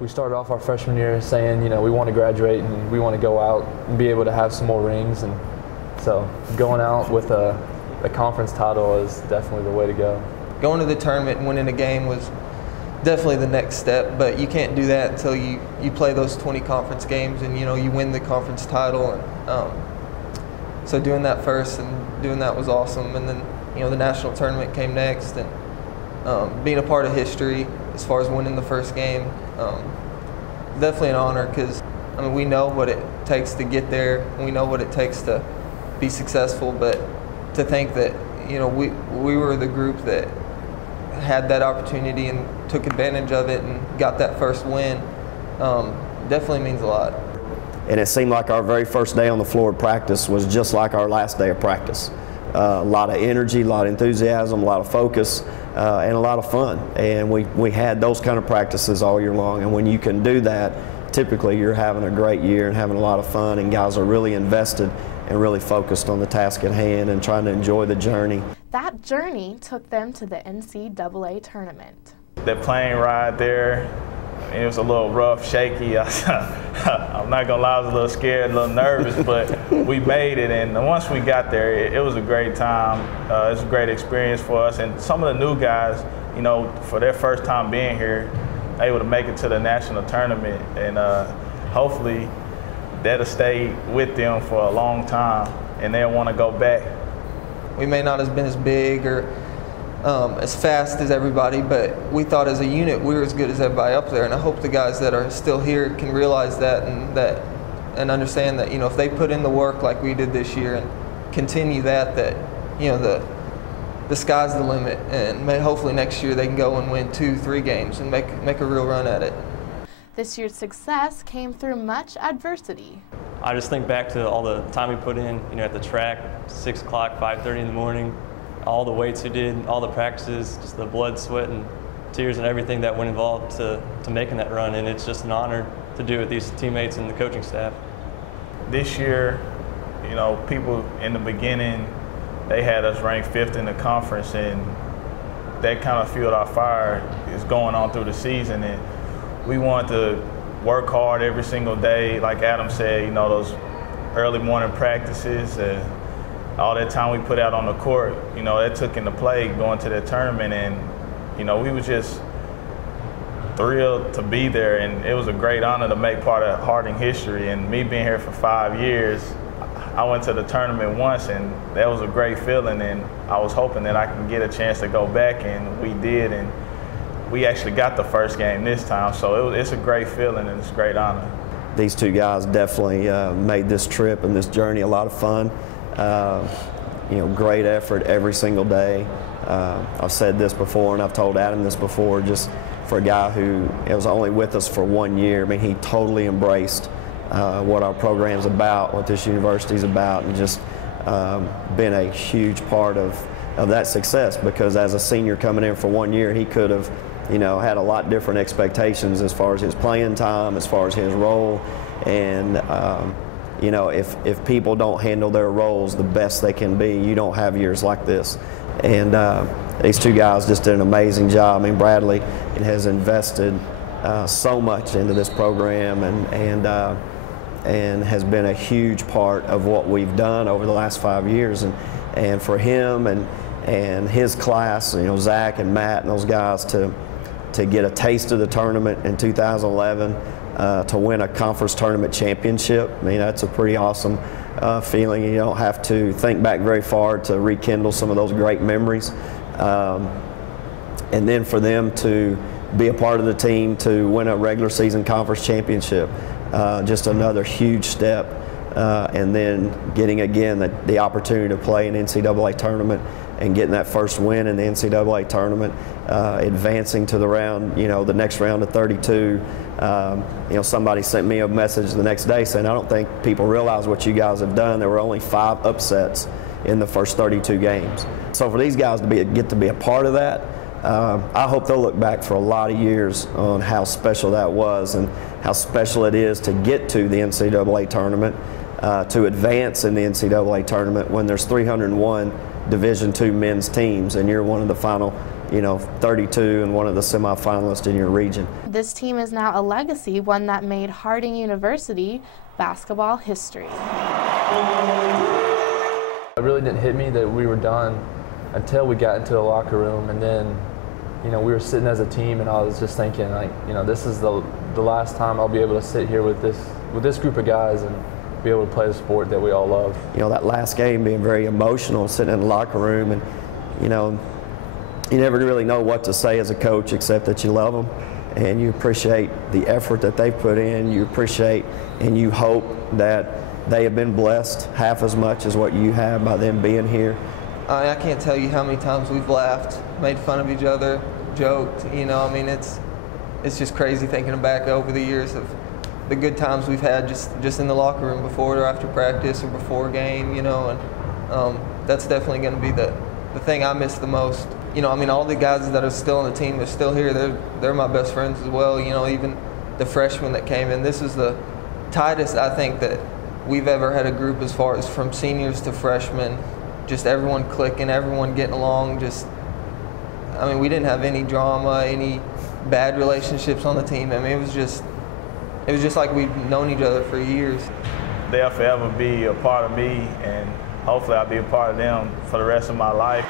We started off our freshman year saying, we want to graduate and we want to go out and be able to have some more rings. And so going out with a conference title is definitely the way to go. Going to the tournament and winning a game was definitely the next step, but you can't do that until you play those 20 conference games and you win the conference title. And so doing that first and doing that was awesome. And then the national tournament came next, and being a part of history as far as winning the first game, definitely an honor, because we know what it takes to get there, and we know what it takes to be successful. But to think that we were the group that had that opportunity and took advantage of it and got that first win, definitely means a lot. And it seemed like our very first day on the floor of practice was just like our last day of practice. A lot of energy, a lot of enthusiasm, a lot of focus, and a lot of fun. And we had those kind of practices all year long. And when you can do that, typically you're having a great year and having a lot of fun, and guys are really invested and really focused on the task at hand and trying to enjoy the journey. That journey took them to the NCAA tournament. That plane ride there, it was a little rough, shaky. I'm not gonna lie, I was a little scared, a little nervous, but we made it. And once we got there, it was a great time. It was a great experience for us. And some of the new guys, for their first time being here, able to make it to the national tournament, and hopefully that'll stay with them for a long time, and they'll want to go back. We may not have been as big or as fast as everybody, but we thought as a unit we were as good as everybody up there. And I hope the guys that are still here can realize that and understand that if they put in the work like we did this year and continue that the sky's the limit, and hopefully next year they can go and win 2-3 games and make a real run at it. This year's success came through much adversity. I just think back to all the time we put in, at the track, 6 o'clock, 5:30 in the morning, all the weights we did, all the practices, just the blood, sweat, and tears and everything that went involved to making that run. And it's just an honor to do it with these teammates and the coaching staff. This year, people in the beginning, they had us ranked 5th in the conference, and that kind of fueled our fire is going on through the season. And we wanted to work hard every single day. Like Adam said, those early morning practices, all that time we put out on the court, that took into play going to the tournament. And, we were just thrilled to be there. And it was a great honor to make part of Harding history. And me being here for 5 years, I went to the tournament once, and that was a great feeling. And I was hoping that I can get a chance to go back, and we did. And we actually got the first game this time, so it's a great feeling and it's a great honor. These two guys definitely made this trip and this journey a lot of fun. Great effort every single day. I've said this before, and I've told Adam this before, just for a guy who was only with us for 1 year, he totally embraced what our program's about, what this university's about, and just been a huge part of that success, because as a senior coming in for 1 year, he could have had a lot different expectations as far as his playing time, as far as his role. And if people don't handle their roles the best they can be, you don't have years like this. And these two guys just did an amazing job. Bradley has invested so much into this program, and has been a huge part of what we've done over the last 5 years. And for him and his class, Zach and Matt and those guys to get a taste of the tournament in 2011, to win a conference tournament championship, that's a pretty awesome feeling. You don't have to think back very far to rekindle some of those great memories. And then for them to be a part of the team to win a regular season conference championship, just another huge step. And then getting again the opportunity to play an NCAA tournament and getting that first win in the NCAA tournament, advancing to the round, the next round of 32. Somebody sent me a message the next day saying, I don't think people realize what you guys have done. There were only 5 upsets in the first 32 games. So for these guys to get to be a part of that, I hope they'll look back for a lot of years on how special that was and how special it is to get to the NCAA tournament, to advance in the NCAA tournament when there's 301 Division II men's teams and you're one of the final 32 and one of the semifinalists in your region. This team is now a legacy, one that made Harding University basketball history. It really didn't hit me that we were done until we got into the locker room, and then we were sitting as a team, and I was just thinking, like, this is the last time I'll be able to sit here with this group of guys and be able to play the sport that we all love. That last game being very emotional, sitting in the locker room, and you never really know what to say as a coach except that you love them and you appreciate the effort that they put in. You appreciate and you hope that they have been blessed half as much as what you have by them being here. I can't tell you how many times we've laughed, made fun of each other, joked. It's just crazy thinking back over the years of the good times we've had just in the locker room before or after practice or before a game. And that's definitely going to be the thing I miss the most. All the guys that are still on the team, they're still here. They're my best friends as well. Even the freshmen that came in. This is the tightest I think that we've ever had a group, as far as from seniors to freshmen. Just everyone clicking, everyone getting along. We didn't have any drama, any bad relationships on the team. It was just like we've known each other for years. They'll forever be a part of me, and hopefully I'll be a part of them for the rest of my life.